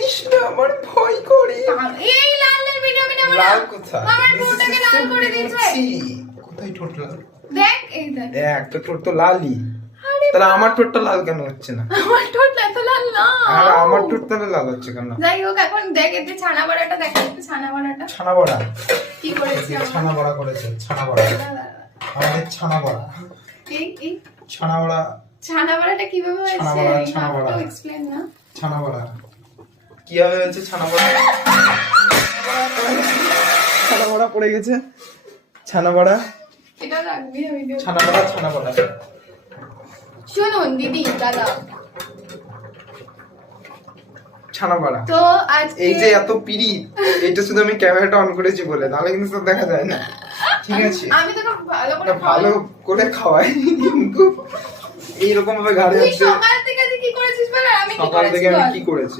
করিস না, আমার ভয় করে। এই লাল লাল ভিডিও লাল কোথায়? আমার ঠোঁটটাকে লাল করে দিয়েছে। কোথায় ঠোঁট লাল? দেখ এই দেখ। দেখ তো ঠোঁট তো লালই। তাহলে আমার ঠোঁটটা লাল কেন হচ্ছে না? আমার ঠোঁটটা তো লাল না। আর আমার ঠোঁট তাহলে লাল হচ্ছে কেন? যাই হোক, এখন দেখ এতে ছানা বড়াটা দেখ, একটু ছানা বড়াটা ছানা বড়া কি করেছে। ছানা বড়া করেছে। ছানা বড়া আমাদের ছানা বড়া। এই ছানা বড়া। ছানা বড়াটা কিভাবে হয়েছে? ছানা বড়া। একটু এক্সপ্লেইন না। ছানা বড়া কিভাবে হয়েছে? ছানা বড়া, ছানা বড়া পড়ে গেছে। ছানা বড়া, এটা রাখবি ভিডিও। ছানা বড়া, ছানা বড়া। শুনুন দিদি দাদা, ছানা বড়া। তো আজকে এই যে এত পিরিত, এটা শুধু আমি ক্যামেরাটা অন করেছি বলে, নাহলে কিন্তু সব দেখা যায় না। ঠিক আছে, আমি তোকে ভালো করে ভালো করে খাওয়াই, কিন্তু এইরকম ভাবে ঘাড়ে তুই হচ্ছে। সকাল থেকে কি করেছিস বল? আমি কি সকাল থেকে করেছি আমি বল? কি করেছি?